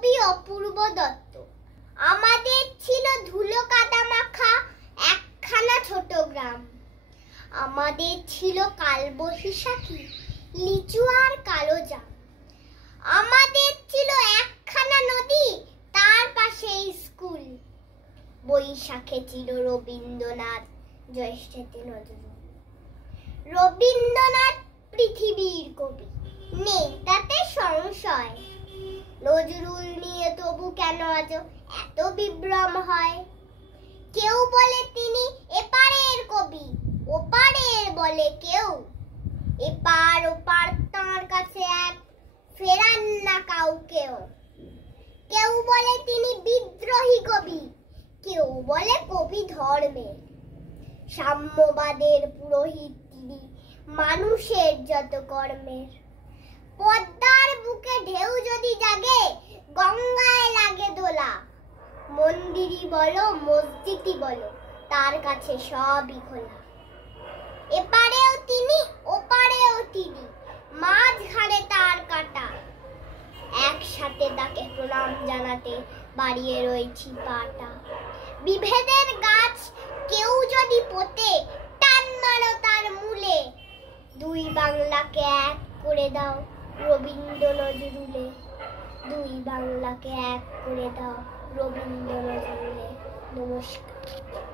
কবি অপূর্ব দত্ত। আমাদের ছিল ধুলো কাদা মাখা একখানা ছোট গ্রাম। আমাদের ছিল কালবৈশাখী, লিচু আর কালো জাম। আমাদের ছিল একখানা নদী, তার পাশে স্কুল। বৈশাখে ছিল রবীন্দ্রনাথ, জ্যৈষ্ঠেতে নজরুল। রবীন্দ্রনাথ পৃথিবীর কবি, নেই তাতে সংশয়। নজরুল নিয়ে তবু কেন আজ এত বিভ্রম হয়? কেউ বলে তিনি এপারের কবি, ওপারের বলে কেউ। এপার ওপার তাঁর কাছে এক, ফেরান না কাউকেও। কেউ বলে তিনি বিদ্রোহী কবি, কেউ বলে কবি ধর্মের। সাম্যবাদের পুরোহিত তিনি, মানুষের যত কর্মের। পদ্মার বুকে ঢেউ যদি জাগে, গঙ্গায় লাগে দোলা। মন্দিরই বলো মসজিদই বলো, তার কাছে সবই খোলা। এপারেও তিনি ওপারেও তিনি, মাঝখানে তার কাটা। একসাথে তাকে প্রণাম জানাতে বাড়িয়ে রয়েছি পাটা। বিভেদের গাছ কেউ যদি পোতে, টান মারো তার মূলে। দুই বাংলাকে এক করে দাও রবীন্দ্র নজরুলে। দুই বাংলাকে এক করে দাও রবীন্দ্র নজরুলে। নমস্কার।